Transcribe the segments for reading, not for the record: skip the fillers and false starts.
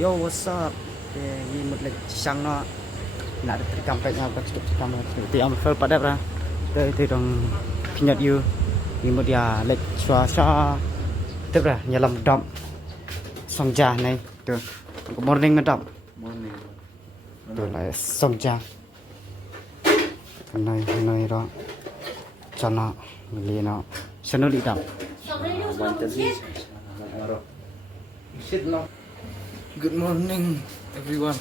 Yo, what's up? Ini một lịch sáng nó nãy được cầm cái nhau các chục cầm thì ông phơi bắt đẹp ra đây thì đồng phi nhật yêu ini một dia lịch xóa xóa tiếp ra nhà làm đậm song trà này được có morning nó đậm rồi lại song trà này đó cho nó liền nó cho nó đi đậm Good morning, everyone.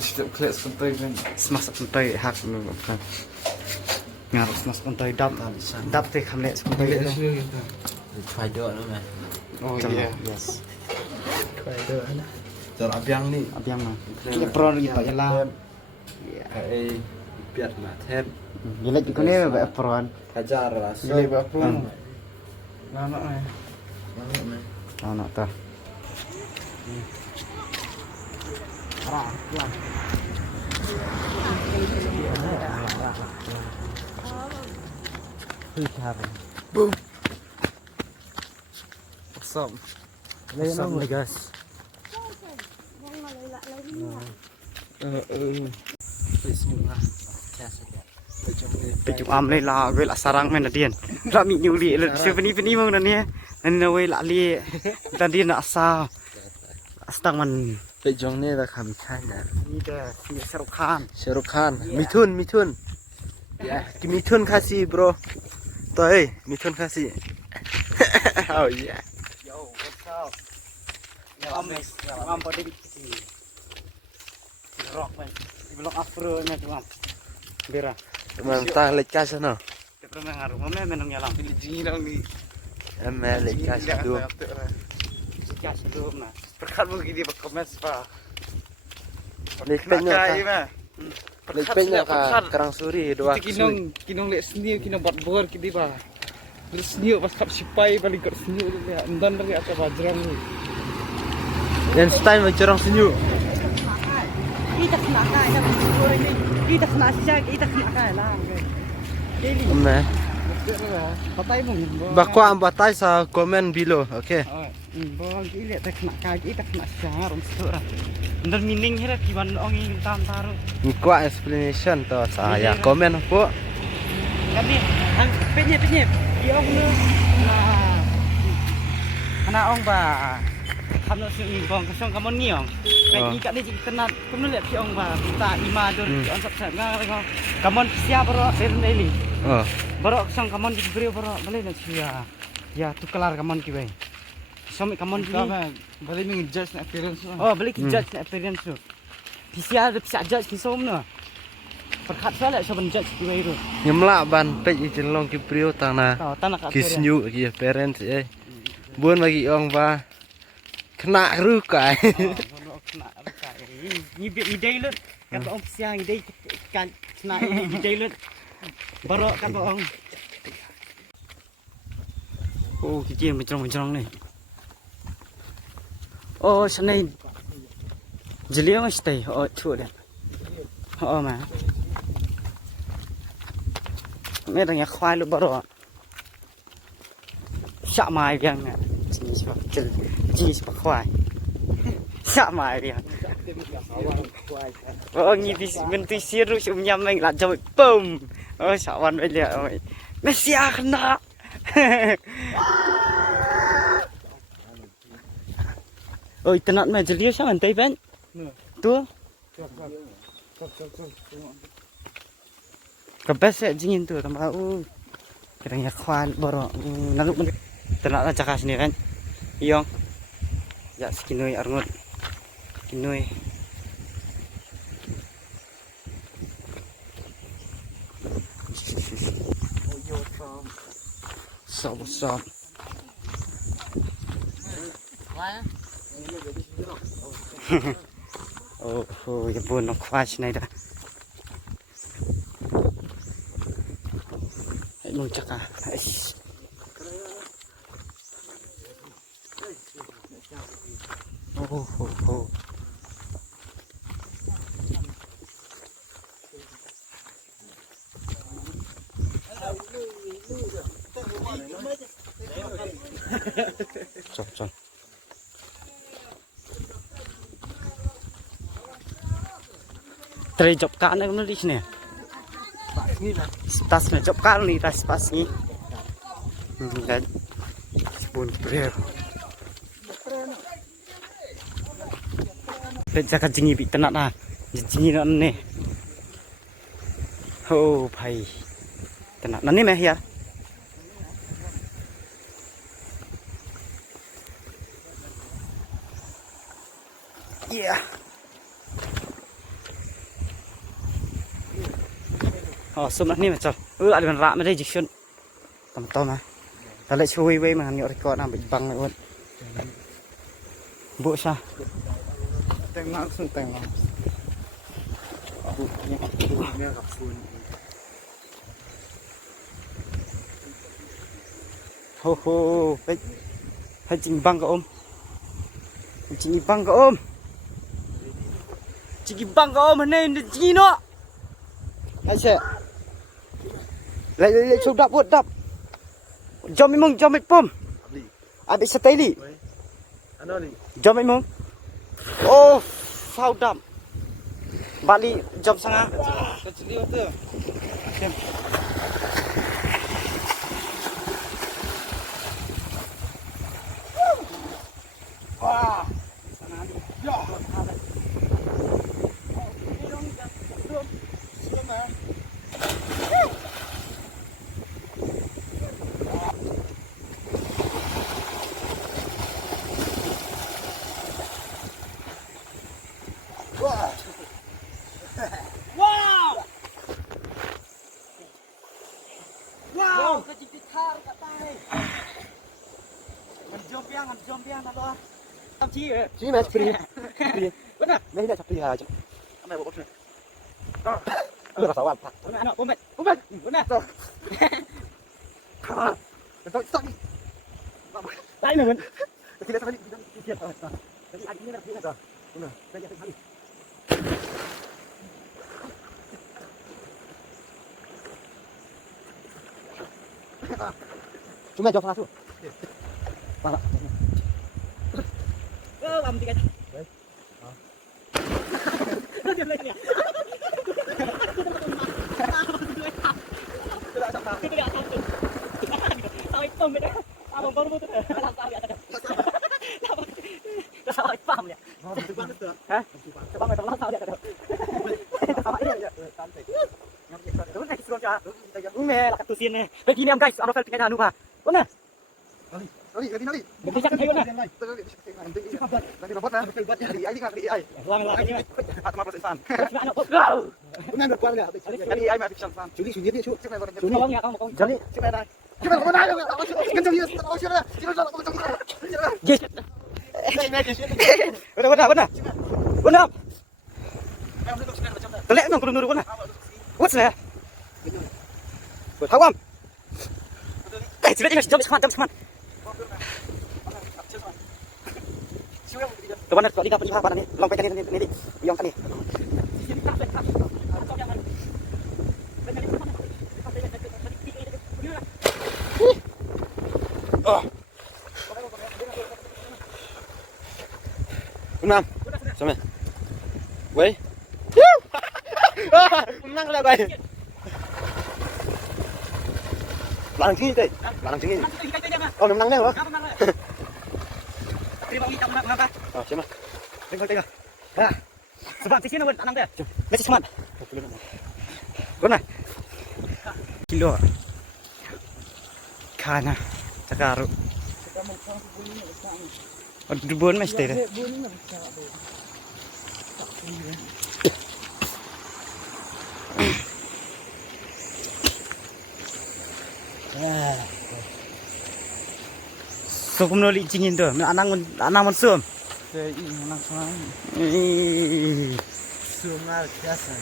Setiap kelas santai kan. smash santai hak lu kan ngar smash santai đậm thì khăm lệ santai Kelas đấy ni kita. Phải đợi nữa mà. Oh Jangan, yeah. yes. Try the ana. Jar abiang ni. Abiang mah. Kita pro lagi tak jalan. Cái biệt mà thêm Gila juga ni ba pro. hajar là Sile ba pro. Hmm. Anak ni. Oh nak tu. Boom. What's up? What's up guys? Phải xuống ra. Cha sẽ đẹp. Phải trong đây. Pejuk am le la we la sarang men adian. Ra mi nyu li le se peni mong na ni. Nan na we la li. Tadi na asa. Astang man Phải trong đây là khám khai nè. ni de si Shahrukh Khan. Shahrukh Khan. Mithun. Yeah. Cái Mithun Khasi bro. Tới Mithun Khasi. Oh yeah. Yo, what's up? Am body si rock man. Belok afro nya tu am. Bera. Mà ta lấy ca sao nào? Dia pernah ngaruh mama menang nyalam. Pilih jinang ni. Em mẹ lấy ca sao đua. Ya sebelum nah. Berkat begini berkomen pa. Lấy bên nhau Pakai cả. mah. Lấy bên nhau cả. Kerang suri dua. Kinong le seni kinong buat bor kidi ba. Terus seni pas kap sipai balik kat seni tu ya. Endan dari atas bajrang ni. Dan style mà kerang senyum. Kita kena kai dah bor ni. Kita kena syak, kita kena kai lah. Daily. Em mẹ. Patai mung. Bác qua em tay sa comment below, okay? Bawang ini lihat kena kai, kita kena syak rom setora. Dan meaning hera kiban ong ini tam taruh. Qua explanation to saya comment po. Kami ang penyep. Di ong nu. Nah. Anak ong ba. Kamu sing bong kesong kamu niong. Kayak ikat ni kena kamu lihat pi ong ba. Ta ima dur on subscribe ngang ko. Kamu siap bro seren daily. Oh. Bro kesong kamu di beri bro boleh nak sia. Ya tu kelar kamu ki bae. Somi kamu ni. Balik ni judge nak appearance. Oh beli ki judge experience tu. Pisia judge ki som na. Perkat sala so ben judge ki bae tu. Nyemla ban pe ijen long ki prio tana. Tahu tanah kat. Kisnyu ki parents Buôn bagi ong ba. Kena ru kai. Ni ide lut. Kan ong siang ide kan kena ide lut. Baru kan ong. Oh, kecil mencong ni. Oh, sana jeli ang stay. Oh, tu dia. Oh, ma. Mấy thằng nhà khoai luôn baru. Sợ mai biang nè. Chỉ khoai. Sợ mai biang. Oh, ni mình tuy xia rồi chúng nhâm mình là cho bùm. Oh, sợวันbây giờ ơi. Nó xia kena. Oi, tenat mah jeli sa man ben. Tu. Kebes ya jingin tu tambah kadangnya kwan boro naluk tenat la cakas ni kan. Iyong. Ya skinoi arngut. Kinoi. Sob. Oh, ya pun nak kuas ni dah. Nung cakap. Oh. Chọn. Terjop kan aku di sini. Tas job kan ni tas pas ni. Kan. Spoon prayer. Jaga jingi bi tenak na. Jingi no ni. Oh bhai. Tenak nani meh ya. Yeah. Oh, sum ni macam. Ada man rak macam jisun. Tahu mah. Kalau cuy we mah ni record nak bang buat. Bu sah. Tengok langsung tengok. Ho ho. Hai ching bang ka om. Ching bang ka om. Ching bang ka om này ching no. Ai sẽ. Lại chụp đập buat đập. Jom memang jom pom. Habis seteli. Ano ni? Jom memang. Oh, sao đậm. Balik jam setengah. Kecil tu. Wah. Sana ni. Ya. Wow, kecil tar kat tai. Jom piang apa? Tam chi. Chi mas free. Benar. Ni dah free aja. Amai buat apa? Aku rasa awal. Anak pomet. Benar. Stop ni. Tai ni kan. Kita tadi kita. Jadi hari ni dah free dah. Benar. Dah jadi hari. Cuma jawab langsung. Parah. Oh, am tiga. Abang baru betul. Sao ai pam ya? Hah? Bang tolong sao dia. Đúng này xuống cho. Mẹ là cắt tu xiên này. Bên kia em guys, anh phải cái nào nữa mà. Đúng nè. Nali. Một cái chắc thấy luôn nè. Nanti robot na. Dari AI kan dari AI. Lang lang ini. Atma persen fan. Anak bot. Benar berkuat ya. Dari AI mah persen fan. Juli sunyi dia cu. Cek lebar. Suni bang ya kamu kau. Jadi cek lebar. Cek lebar mana? Kencang dia. Oh sudah. Sudah. Yes. Benar. Benar. Telek nang turun benar. What's that? Thawam. Sudah jom seman. Teman kalau di kapal apa ni? Long pegang ni. Yang kali. Oh. Menang. Sama. Wei. Menang lah bay. Lang chính đi. Lang chính đi. Oh, menang dah. Terima kasih kamu ngapa? Oh, siapa? Tengok. Ha. Sebab di sini buat tanam dia. Mesti semat. Guna. Kilo. Kana. Cakaru. Aduh, bon mesti deh. So kum noli cingin tu, anang mon sum. Ini langsung. Sumar biasa.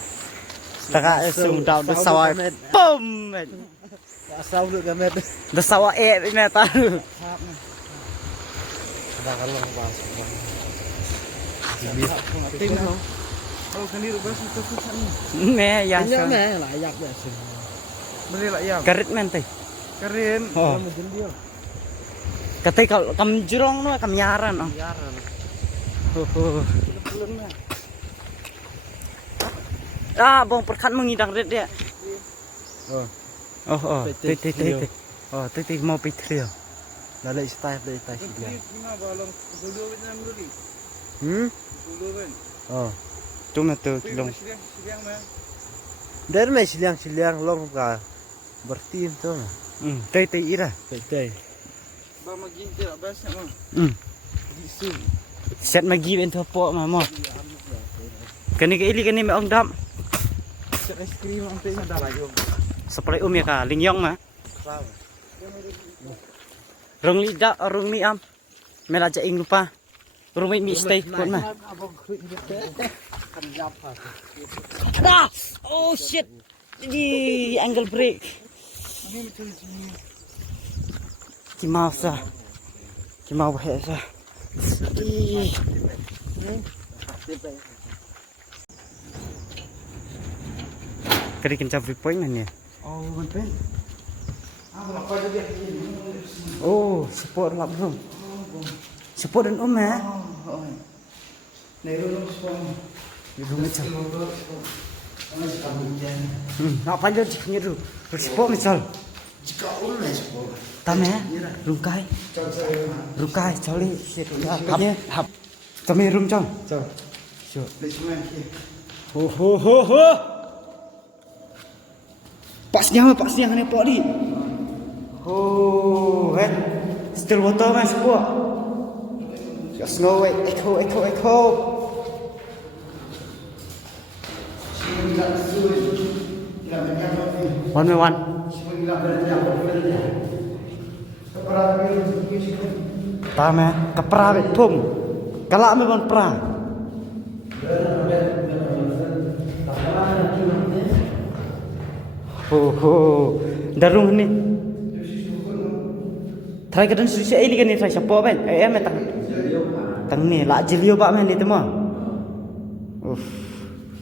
Taka sum dau de sawai. Pum. Asal dulu gamet. De sawai ni tahu. Ada kalau bahas. Tim dong. Oh, kan itu bahas itu susah ni. Me ya. Ini layak biasa. Beli layak. Garit men teh. Keren. Oh. Dia. Katanya kalau kam jurong no kam nyaran oh. Yaran. Belum bong perkat mengidang red dia. Oh, teh. Oh, teh mau pitrio. Dah lek style dah tak dia. Gimana balong dulu dengan dulu. Dulu kan. Oh. Cuma tu kilong. Siang mah. Dari mai silang long ka. Bertim tu. Teh ira. Betul. Ba magi dia basnya mah. Gisu. Set magi ben thopo mah. Kani ke ili kani me ong dam. Es krim sampai ada lagi. Seperti ya ka lingyong mah. Rung li am. Mela ja ing lupa. Rung mi stay pun mah. Oh shit. Di angle break. Kimau sa. Kimau he sa. Kali kencang point ni. Oh, betul. Oh, support lap bro. Support dan om ya. Di rumah cak. Nak panjang cik ni tu. Support misal. Jika ulai support. Tame ya. Rukai coli. Apanya? Hap. Tame room cang. Sure. Ho. Pasnya ni pok di. Oh, still water mas pok. Just go away. Echo. One by one. Tame kepra betum. Kalak me ban pra. Oh, darung ni. Try kadang susah ini kan ni try siapa ben? Tang ni lak jelio pak men ni temua.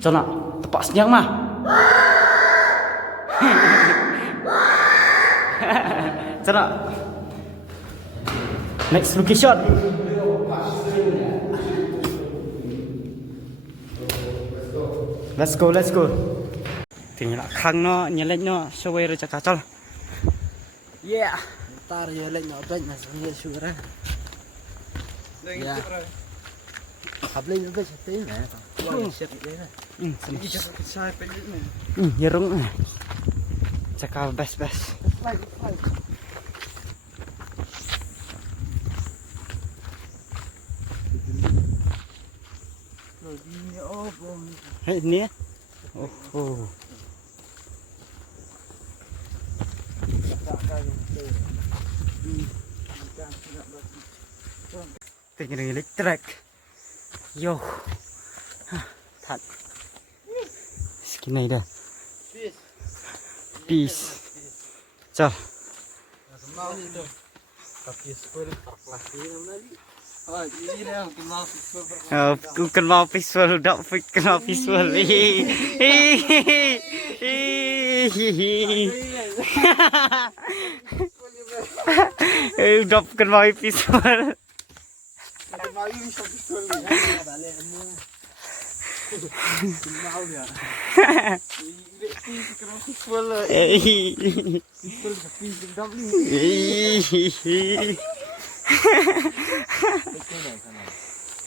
Cona tepak senyang mah. Cona. Next rookie shot. Let's go. Tinggal khang no nyelek no sewai re cakacol. Yeah. Tar yo lek nak banyak masuk ni syurah. Ya. Habis itu setin eh. Wah, siap dia. Ini jangan saya pendek ni. Yerung. Cakal best. Ini apa? Hei ni. Oh. Tinggal elektrik. Yo. Thật. Cái này đây. Peace. Chào. Cần mau peaceful, đọc cần mau peaceful. Đọc cần mau peaceful.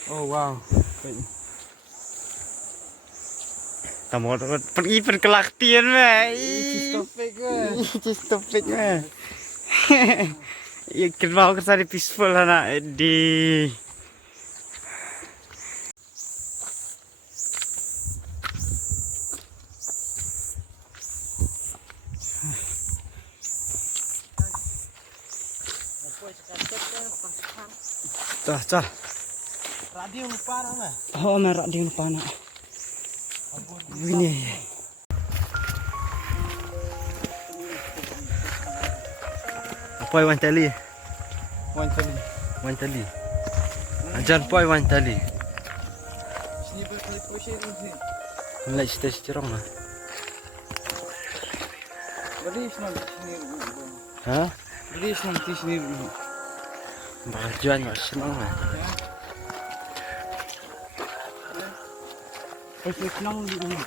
Oh wow. Tamo pergi perkelaktian mah. Topik mah. Ya mau kesana peaceful anak di. Cah. Radio lupa nama. Oh, merah radio lupa nak. Ini. Poi wan tali. Wan tali. Ajar poi wan tali. Sini berkali pusing ni. Mulai stage cerong lah. Beri senang sini. Hah? Beri senang sini. Bajuan mak senang lah. Senang di rumah.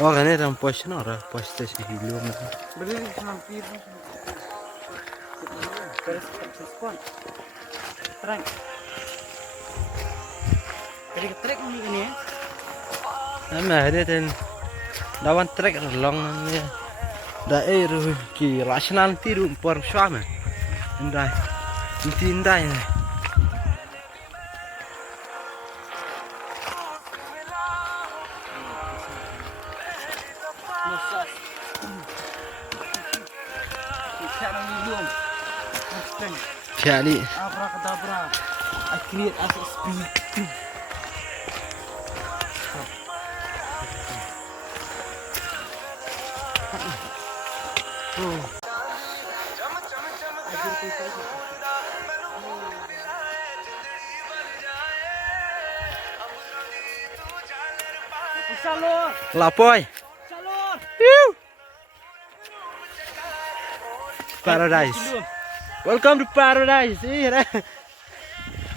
Oh, kan ini dalam pos nora, pos tes hilum. Berdiri hampir. Terus respon. Terang. Jadi trek ini ya. Nama ada dan lawan trek long ya. Daerah ki rasional tiru por suama. Indai. Inti indai. Musas. Cara minum. Mustang. Jadi Abracadabra. I create as a speed. Salur. lapoi. Salur. Paradise. Welcome to paradise. Iya.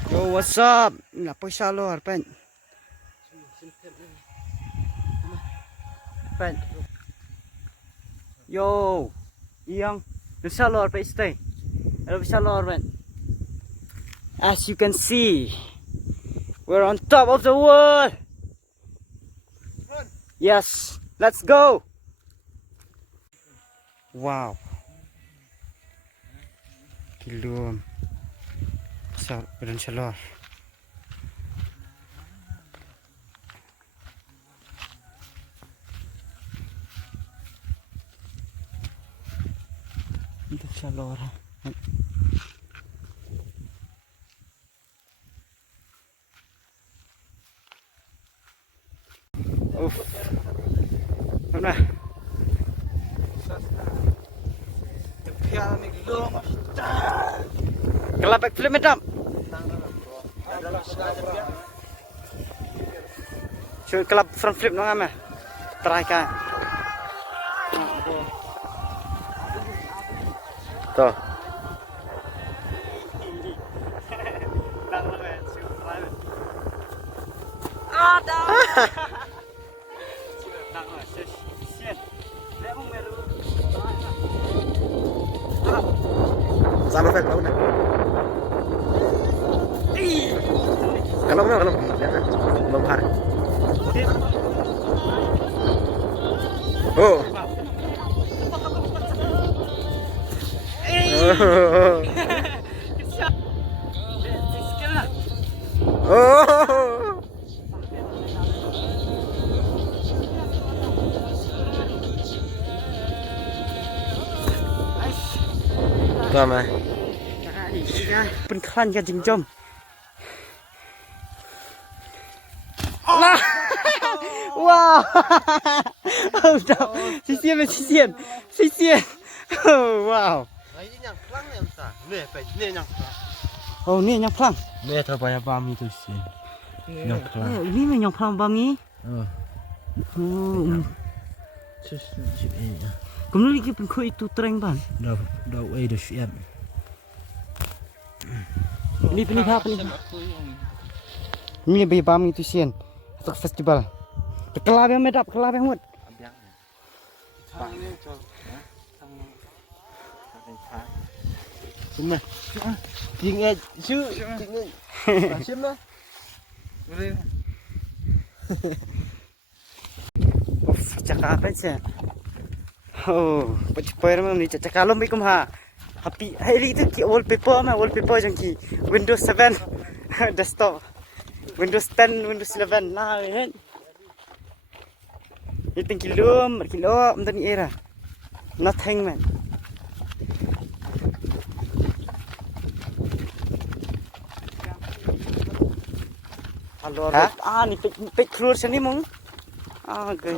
Yo, what's up? Lapoi salor, pen. Pen. Yo, iyang. Salor pa stay. Hello, salor, pen. As you can see, we're on top of the world. Yes, let's go. Wow. Kilom. Beran salor. Untuk salor. Uff. Mana? Piala ni gelom. Kelabak flip medam. Cuy kelab front flip nong ame. Try kan. Tuh. Ada. Sama Fel, kalau kalau belum hari. Oh. Oh. Tama. เป็นคลั่นกันจริงจมว้าวซีเซียนเป็นซีเซียนซีเซียนว้าว Ini yang pelang ya, Msa. Ini yang pelang. โอ้นี่ยังพลัง Ini terbayar bami tu sih. Yang pelang. นี่มันยังพลังบะมี Oh. โอ้ Cip ini. ก็ไม่รู้กี่เป็นคุยตัวเตรงบ้าน Dah dah siap. นี่เป็นภาพนี่มีใบบะมีตัวเซียนสักเฟสติวัลแต่กลาบยังไม่ดับกลาบยังหมด Cuma. Tinggal su. Tinggal. Macam mana? Boleh. Cakap apa sih? Oh, percaya memang ni cakap kalau mereka mah happy. Hari itu ki wallpaper mah wallpaper macam ki Windows 7 desktop, Windows 10, Windows 11 lah kan. Itu kilo macam ni era. Nothing man. Halo. Ah ni pek keluar sini mung. Ah gay.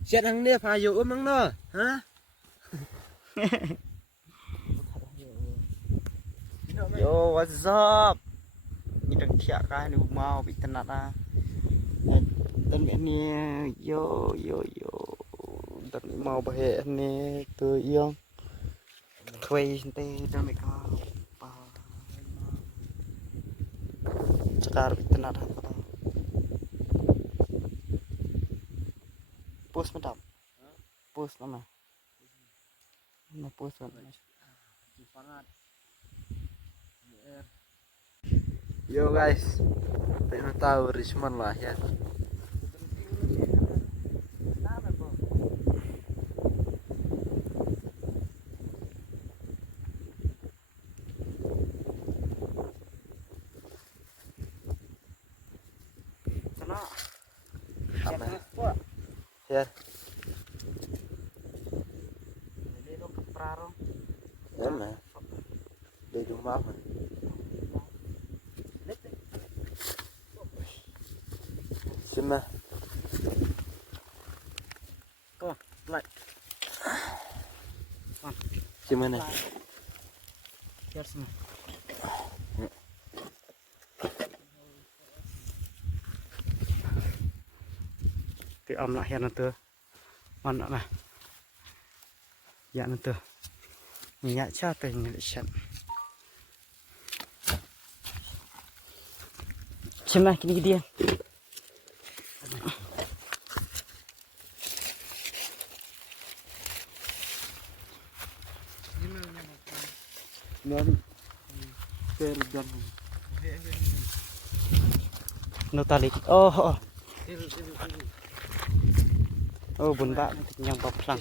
Siat hang dia phayu mang no. Hả? Yo, what's up? Ini đang thiak kan ni mau bị tenat ah. Dan ni yo dan mau bahe ni tu yang quay te dan mereka pa. Cakar bị tenat ah. Post madam. Post nama. Nama post kan. Yo guys, pengen tahu Risman lah ya. Sana. Apa? Ya, Jadi lo kepraro. ya mah. Dari rumah apa? Cuma Oh, like. cuma nih. Biar semua. Thì âm lại hiện là từ on nữa này dạng là từ mình nhạy cha tình để chậm chim này cái đi Nên fer dan nó ta lịch oh oh bún bạ nhang bọc phẳng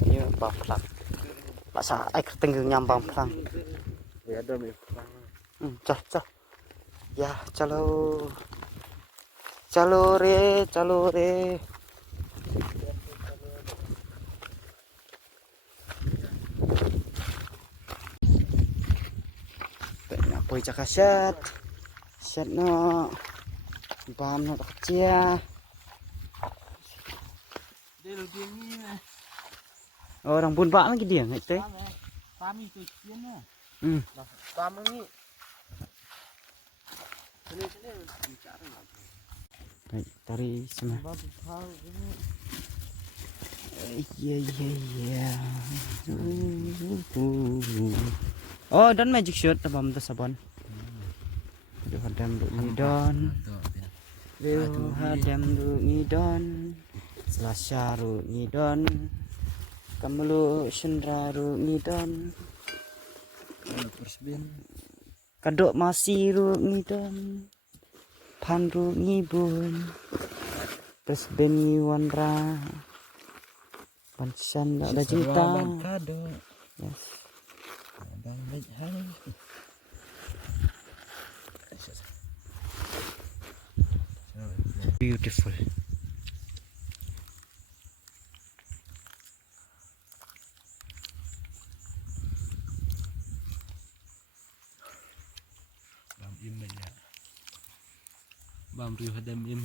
như bọc phẳng bạ sa ai từng nhang bọc phẳng ya ada nih. cho ya chalo re vậy là bôi cho cá sét nó bám nó đặc chia Đây là tiếng như này. đang buôn bã mấy cái điểm này thế Ba mươi tuổi chiến nè. ừ 30 nih. Baik, tari semua. Baru tahu ini. Iya. Oh, dan magic shot abam tu sabon. Aduh, hadam duk ngidon. Aduh, hadam duk ngidon. Selasa ru ngidon. Kamelu sendra ru ngidon. Persbin. Kadok masih ru ngidon. Pan ru ngibun. Terus beni wanra. Pansan ada cinta. Kado. Yes. Bang baik hai. Beautiful. Bam im ya. Bam riu hadam im.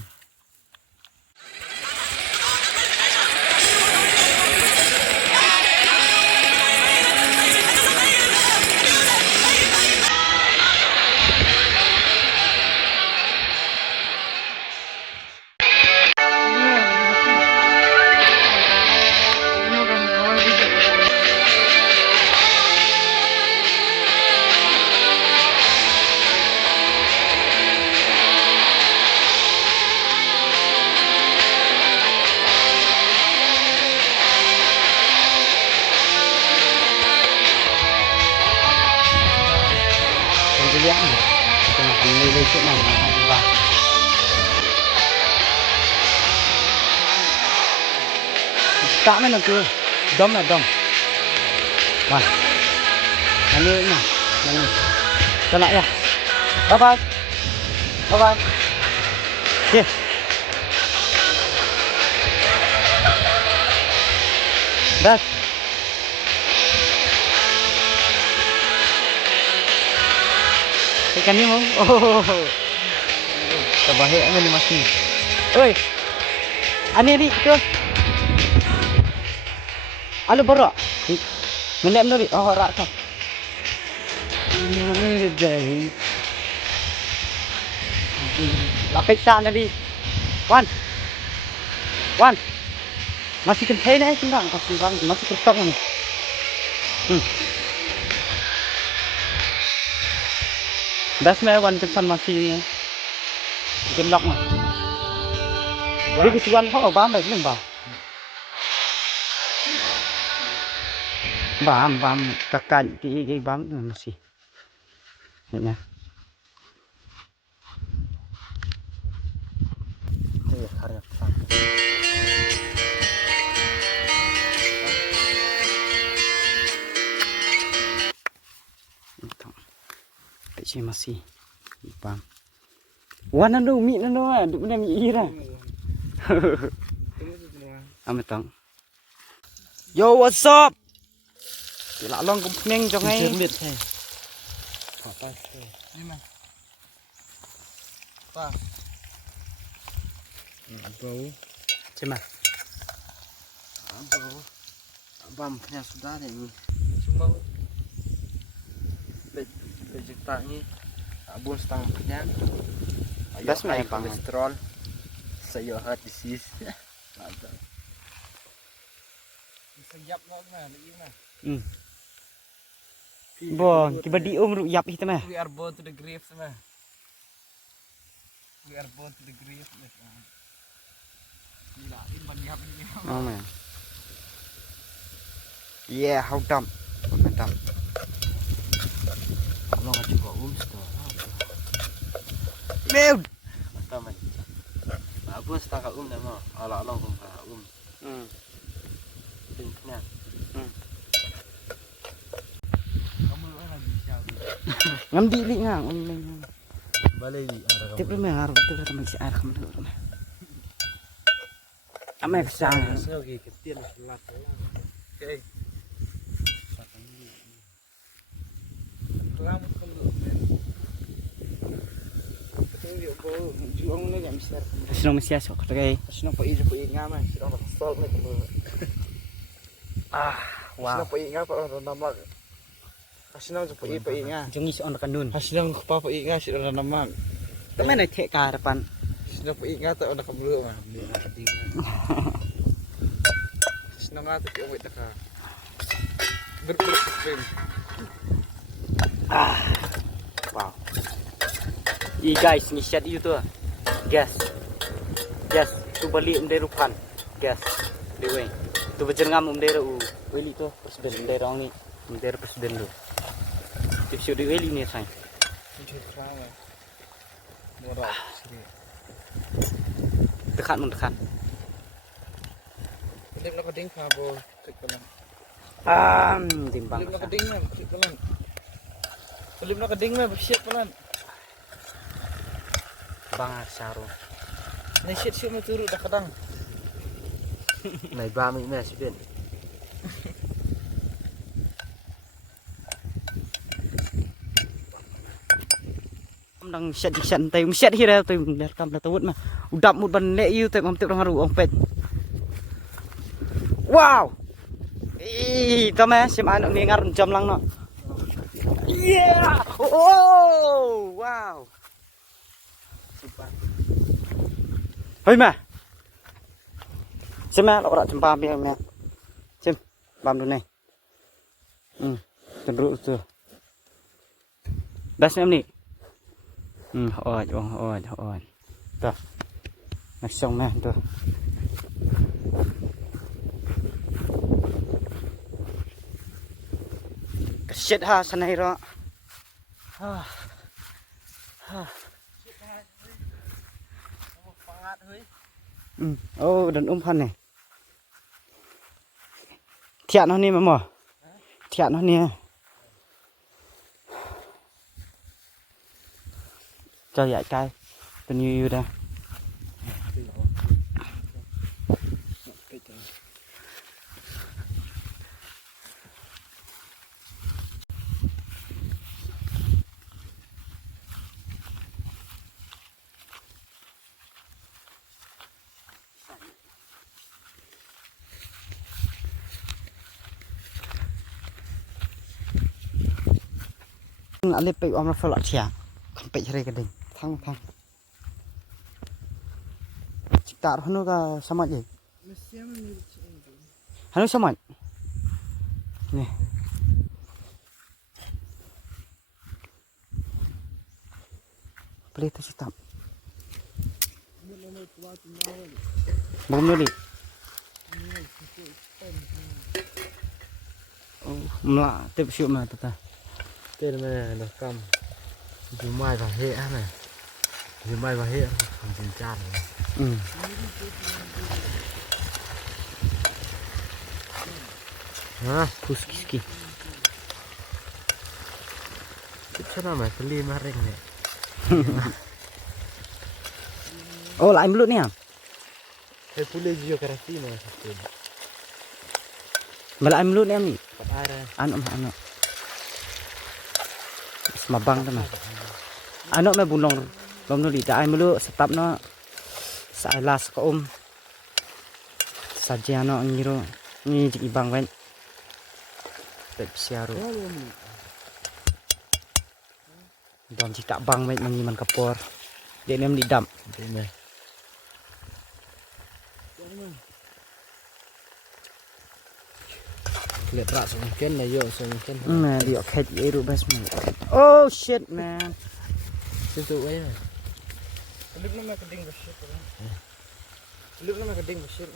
Lihat nih, tengah nilai itu nah, tak mana tu, dom lah dom, wah, ini nah, ini, kena ya, bye bye, here, dah. Ikan ni mau, oh, terbaik ni masih, oi, Ani itu. Alo boro. Ngelem nuri. Oh rak ka. Dari. Lapik sana di. Wan. Wan. Masih kentai nih tinggal masih kertas nih. Das me wan kensan masih gemlok mah. Jadi kesuan kok bám này cũng bảo. Bám các cạnh cái bám là gì. Vậy nha. Đây là khá là phẳng. Tại chi masih bám. Wan nó đâu mịn nó đâu à, đụng đem mị ra. Ame tang. Yo, what's up? Lạ long cũng nhanh cho ngay. Biết thế. Thỏ tay. Đi mà. Pa. Bau. Cuma. Bau. Bam punya sudah nih. Cuma Bejek tangi. Abun setengah punya. Das mah bang. Kolesterol. Saya heart disease. Mantap. Sayap nó mà, đi mà. Bon, kiba di ru yap hita mah. We are born to the grave mà. We are born to the grave. Gila, ini banyak ini. Oh man. Yeah, how dumb. Mantap. Lo nggak juga tuh. Meu. Mantap man. Abun setengah dah mah. Ala-ala kong Tingknya. Kamu lagi siapa? Ngam di li ngang. Balai di arah Tip rumah harus tu teman si arah kamu rumah. Ame kesang. Saya lagi ketir selat. Oke. Selamat kamu. Betul ya, bau juang nih yang besar. Senang mesti asok kay. Sino pa ijo pa ingama, sino pa salt nih kamu. Wow. Sino pa inga pa orang namak. Sino pa inga. Jungi on kandun. Sino pa inga sino namak. Teman nak cek ke depan. Sino pa inga ta ona kablo ma. Sino nga ta wait ka. Berpikir. Wow. I guys, ni shot you tu. Gas. Gas, tu balik derupan. Gas. Dewe. Tu berjengam deru. Weli tu presiden derong ni. Der presiden lu. Tipsu di weli ni say. Murah. Dekat mun dekat. Lim na kading ka bo. Klik ka lang. Timbang. Lim na kading na, klik ka lang. Lim na kading na, shit pa lang. Bang Saro. Na shit mo turu dah kadang. Này 30 mẹ sẽ biết. Đang set tay set hi ra tay der kam la tawut ma. Udap mut ban le yu tay mam tip rang ru ong pet. Wow. To ma sim an ni ngar jam lang no. Yeah. Oh, wow. Hoi ma. Sim ma ora jempa pi ma. Sim bam du này. Tendru tu. Das ni. Ôi. Tuh. Nak xong nè, tuh. Keset ha sanai ro. Oh, dan umpan này. Thiện nó ni mà mò. Thiện nó ni. Cho dạy trai tình yêu ra alip pe om fel atia kan pe chere keding thang ciktar hanu ka sama je hanu sama nih pelita sitam belum nuli oh mla tep siu ma tata tên này là cầm dù mai và hệ này dù mai và hệ không chính chát puski chắc là mày phải mà rình này oh lại belut ni phải pulih geografi mà thật Malay belut ni am ni ai đây ano semabang tu mah ano me bulong lom nu di ta ai melu setap no sai las ko saja no ngiro ni jik ibang wen pep siaru dom jik tak bang wen mangi man kapor dia nem di dam đây này lihat rak semakin lah yo semakin nah dia khet iru bas oh shit man sentuh aja Lip na may kading bashir. Lip na may kading bashir.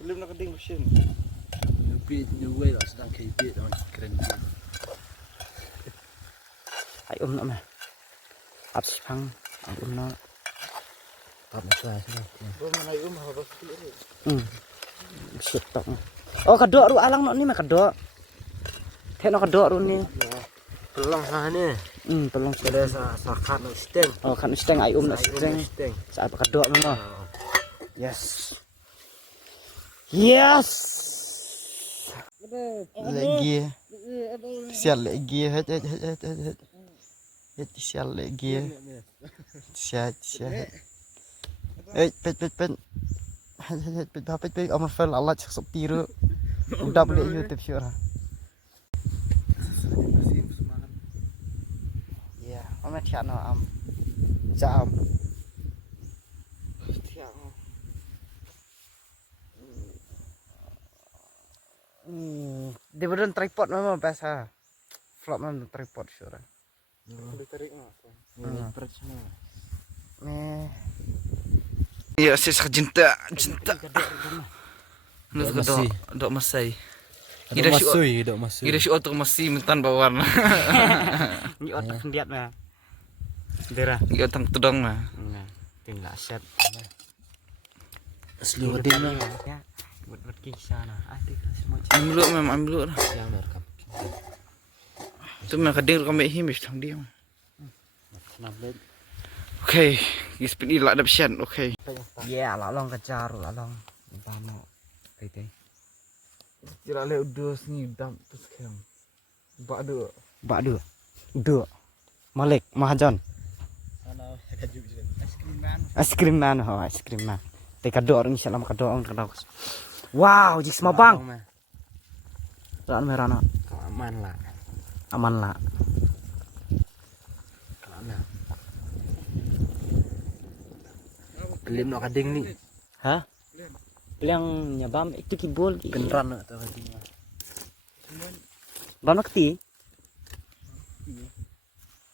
Lip na kading bashir. beat the way lah sedang kayak beat on keren ai nak mah ap sipang ai nak tak masalah sih Bagaimana habis kiri. shit tok oh kedok ru alang no ni mah kedok thek no kedok ru ni pelang ni tolong ada sakat no steng oh kan steng ai nak steng steng sa apa kedok mah yes yes lagi sial lagi het sial lagi sial pet om fel Allah cak sok tiru udah boleh YouTube syurah ya om tiak no am jam dia beneran tripod memang biasa vlog memang tripod syurah Ditarik na. ya saya cinta dok masai Ida si otak masih mentan bawaan. ni otak sendiat mah dera Ida otak tudang na. tinggal set asli wading lah buat kisah nah semua Ambil mem ambil. yang merekam Tu mem kading kami himis thang dia. nablet Okay, speed ilak dapsian. Okay. ya lalong kejar lalong bano tete Kira le udah ni dam terus kem. Bak badu do Malik Mahajan es krim man te kado orang insyaallah kado orang kado wow jik semua bang ran merana aman lah kelim nak kading ni hah bilang nyabam itu kibul kenran nak tu kading bam nakti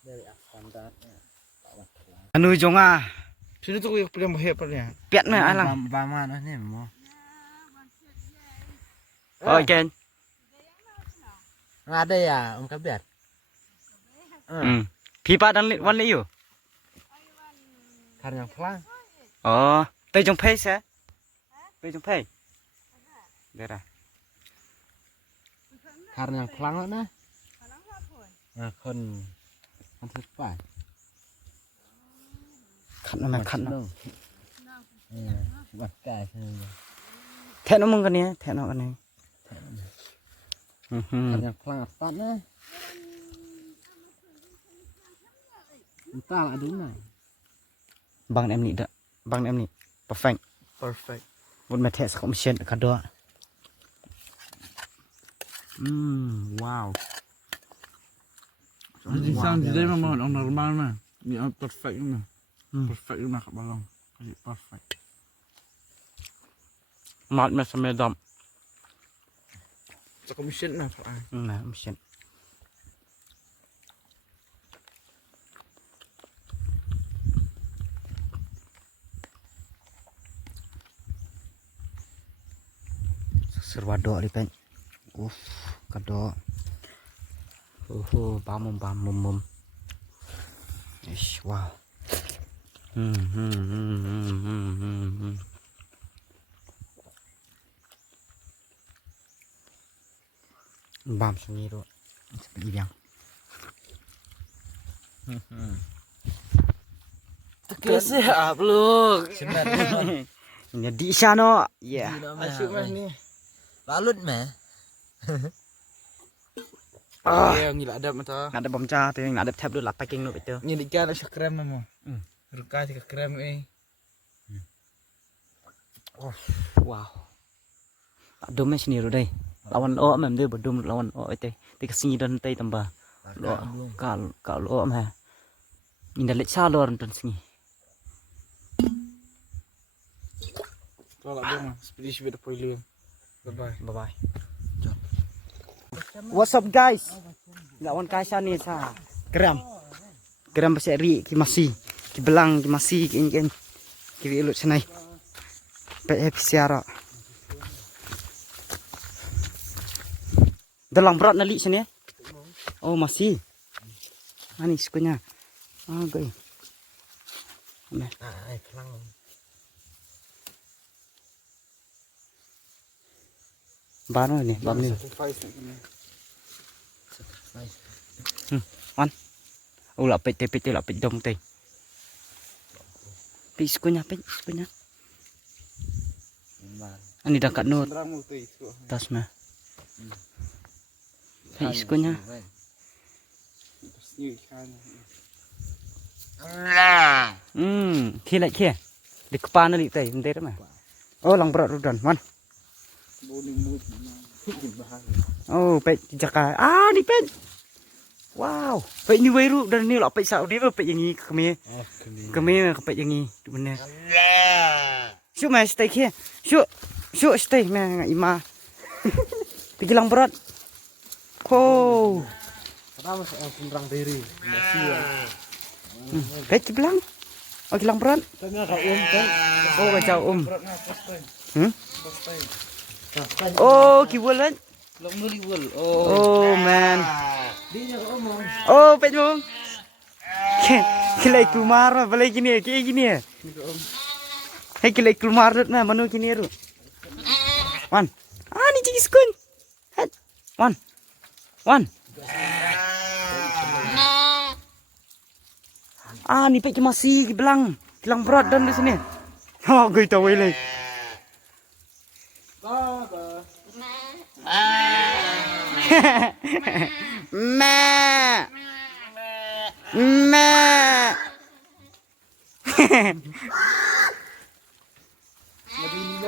dari afandat anu jonga Sini tu yang paling mahir paling. piat me alang bama ni mo oh ken ada ya kabiar pipa dan lit wan liu karena pelang oh pe jong pe se pe jong pe dera karena pelang na kon terpa kan bakai thẹn nó mong cái này thẹn nó cái này karena pelang apa na entah ada na bằng em nị đó bằng em nị perfect Perfect. một mẹ thẹn không xuyên cả đó wow Di sana di dalam mau normal mah. Ni perfect mah. Perfect mah kat balong. Perfect. Mat mah semedam. Cakap mesin mah. Nah, mesin. Serwadok di pen. Kadok. Bam. Ish, wow. Bam sini tu. Seperti yang. Siap lu. Ini di sana. Ya. Asyik mah ni. Balut mah. Ya ngila adab mata. Nak ada bom cah tu, nak ada tab dulu lah packing dulu betul. Ni ikan nak krem mah. Rukai si krem Wow. Tak dom sini tu deh. Lawan o mem dia berdom lawan o itu. Dia kesini dan tai tambah. Lo kalau mah. Ini dah lek salor dan sini. Kalau dia mah spesies beda poilu. Bye. What's up guys? Lawan Kaisa ni sa. Geram pasal ri ki masih. Ki belang ki masih ki ingin. Ki elut senai. Pe siara. Dalam berat nali sini. Oh masih. Ani sukunya. Goi. Nah. Pelang. Bano ni, bam ni. Wan. Oh lapit dom teh. Piskunya. Ani dah kat not. Tas mah. Piskunya. Kilat kia. Di kepala ni teh, bentar mah. Oh lang berat rudan, wan. Oh, pet jaka. Ni pet. Wow, pet ni weru dan ni lah pet Saudi pet yang ni kami. Kami pet yang ni tu benar. Syuk mai stay here. Syuk stay mai ima. Pergi lang berat. Oh. Pertama saya penderang diri. Pet belang. Oh, kilang berat. Tanya kau kan. Oh, kacau Oh, kibulan. Long nuli wul. Oh man. Oh, pet mo. Kilai kumar balai gini, kayak gini. Hei kilai kumar na manu gini ru. Wan. Ni cikis kun. Wan. Ni pet masih belang. Kilang berat dan di sini. Oh, gue tahu lagi.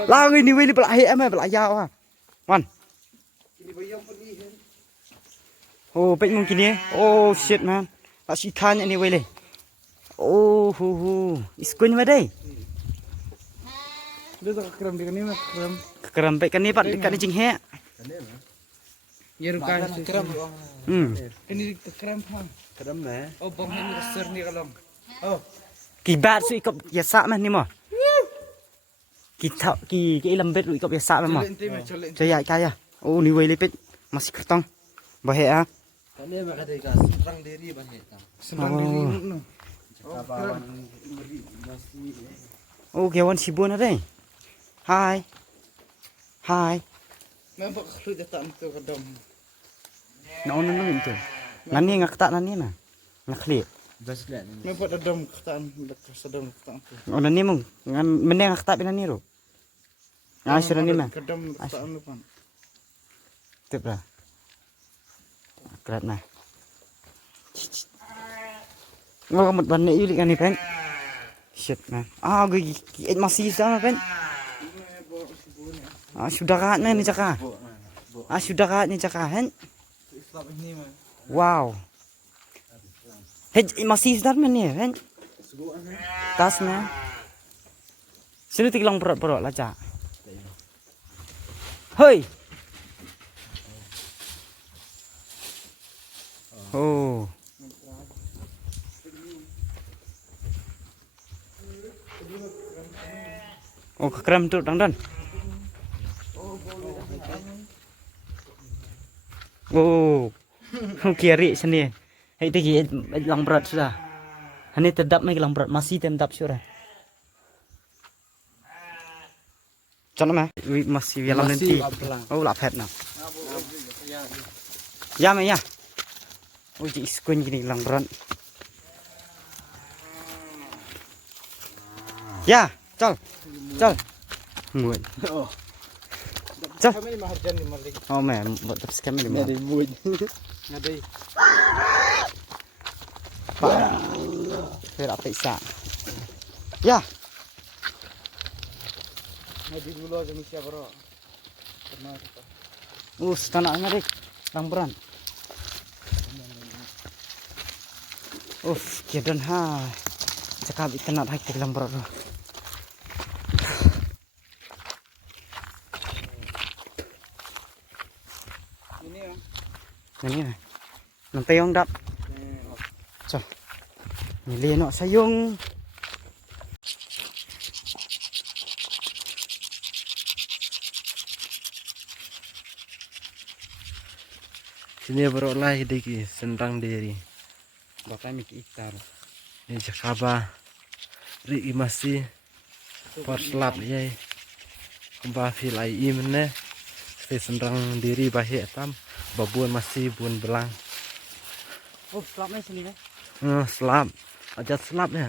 Lang ini wili belahai belayar Wan. Oh, pek mungkin ni. Oh shit man. Tak ikan ni wili. Oh iskun madai. Dia tak krem dia ni mah krem. Keram pek kan ni pak dekat ni jinghe. Ya rukai krem. Ini krem ha. Krem mah. Oh bom ni besar ni kalau. Kibat su ikop biasa mah ni mah. Kita ki lembet lu ikop biasa mah. Saya kaya. Oh ni wili pet masih kertong. Bahaya. Kami mah kata ikan penderang diri banyak. Senang diri no. Oh kawan sibun ada. Hai. Nampak kerut jatah tu kadang. Naon itu. Nani ngak tak nani na. Ngakli. Nampak dadam ketaan sedang ketaan tu. Oh nani mung ngan meneng ngak tak nani ro. Sudah ni mah. Kadam ketaan tu pan. Tep lah. Kerat nah. Ngau kamu banyak yulik kan ni pen. Shit man. Gue masih sama pen. Sudah kat ni cakap. Sudah kat ni cakap kan. Wow. Hej masih sedar men ni kan. Tas na. Sini tiglang perut lah cak. Hoi. Oh. Oh kekram tu dan. Oh. Kiri sini. Hei tegi lang berat sudah. Hani terdap mai lang berat masih terdap sudah. Chọn mà, masih vi làm nên ti. Oh lạp hết nào. Ya mày ya. Oh chị screen gini lang berat. Ya, chal. Muat. Chal. Oh mẹ, buat tập scam ni. Ada muid. Ada. Phải apa isa. Ya. Ada dulu je mesti bro. Tanah ngarik lang berat. Kidan ha. Cakap ikan nak hak lang berat. Ini ya. Nanti yang dap. Cok. Ini nak sayung. Sini bro lah hidiki sendang diri. Bapak mik itar. Ini jakaba. Ri masih. Perslap ya. Kembali fil ai imne. Sendang diri bahaya tam. Babuan masih bun belang. Oh, selap ni sini. Selap. Aja selap ya.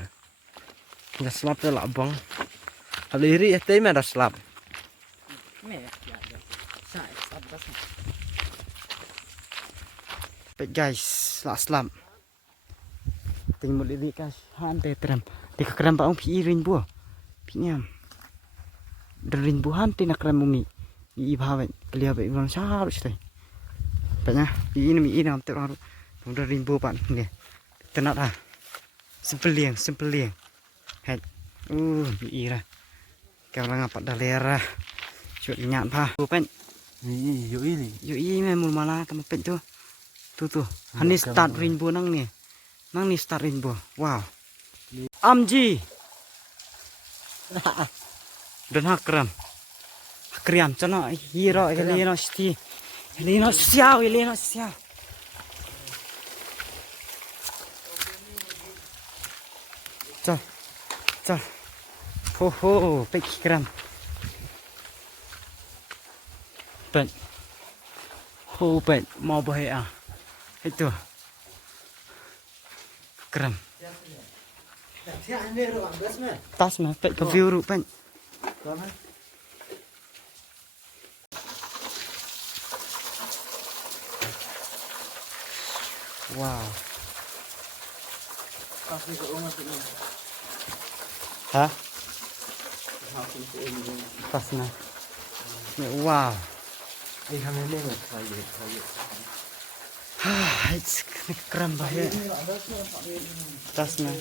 Nggak selap tu lah bang. Kalau iri itu ada selap. Baik guys, selap. Tengok lirik guys. Hantai teram. Tika keram pak pi rainbow. Pinyam. Dan rainbow hantai nak keram bumi. I bahawan kelia baik orang sahabat sih. Banyak. Ini mi ini hantai orang. Udah rainbow pak ni. Tenat ah. Simple liang. Head. Mi ira. Kau orang apa dalera. Cuat minyak pa. Pen. Yoi memang malah kamu pen tu. Tu. Hani start rainbow nang ni. Nang ni start rainbow. Wow. Amji. Dan hakram. Kriam chana hero Elena sti. Elena siao. Chal. Ho, pek kram. Pen. Ho pen mau bahaya. Itu. Kram. Tas mah pek view ru pen. Wow. Hah? Tas mah. Wow. It's keren banget. Tas mah.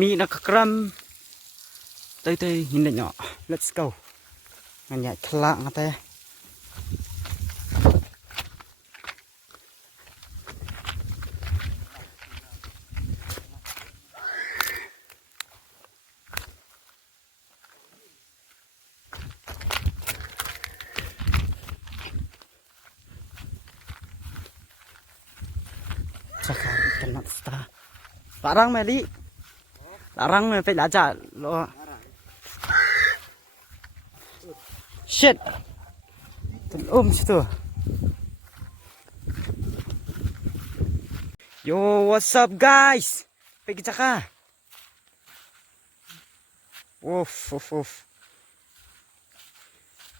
Mi nak kram. Tay nhìn nhỏ. Let's go. Nhà kelak ngata ya. Sekarang kena star. Larang Meli. Larang me phải aja lo. Shit. Situ. Yo, what's up guys? Pergi cakap. Off.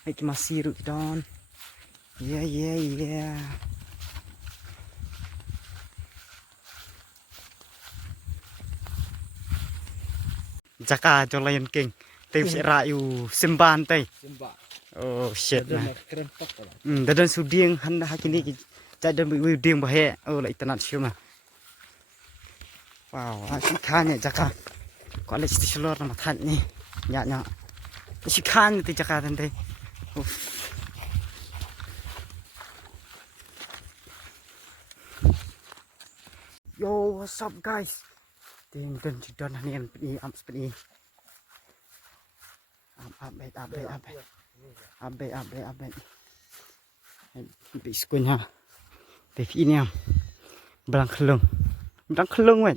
Iki masih ruk down. Yeah. Jaka jo Lion King. Teh si rayu simban teh. Simba. Oh shit Ada nah. nak keren pak lah. Dadan suding handa hakini jadi uding bahe. Oh la itanat syuma. Wow, si khanya jaka. Ko le sti shlor na mathat ni. Nya. Si khan ti jaka tante. Yo, what's up guys? Ting dan jidon ni am peni am peni. Abe. Biskunya. Teh ini am. Belang kelung weh.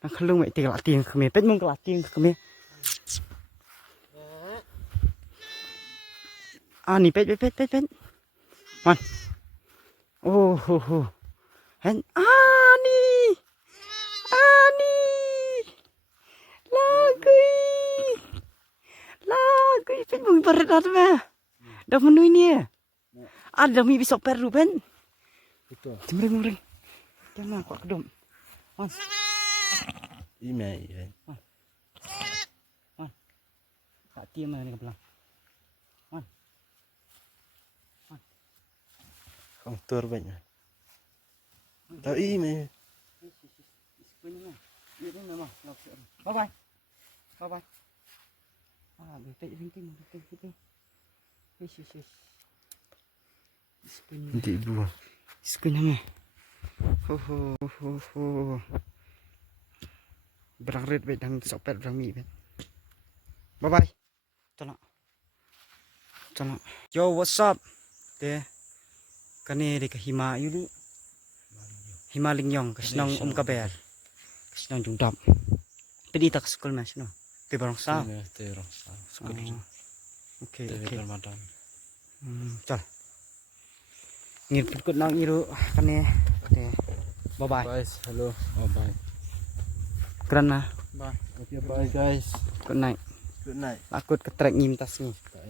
Belang kelung weh tiga latin kami. Pet mung latin kami. Ah ni pet. Man. Oh. Hen ani. Lagi pet mung berat apa? Dah menu ini. Ada mi besok perlu ben. Betul. Cemring. Jangan kok kedom. Man. Ime. Tak tiam mana ni kebelang. Không tur banyak. Tahu ime. Bye bye. Ah, betul ringking. Yes. Nanti ibu. Iskunya. Ho. Berang red bet dang sopet berang mi bet. Bye bye. Tolong. Yo, what's up? Deh. Kani di Hima yuli. Hima lingyong kasnong kaber. Kasnong jungdap. Pedi tak sekolah mas no. Ti barang sa. Terong. Okay. Ramadan. Chal. Ngir put nang iru kani. Bye bye. Guys, hello. Oh, bye. Kerana. Bye. Okay, bye guys. Good night. Good night. Takut ketrek ngimtas ni. Tak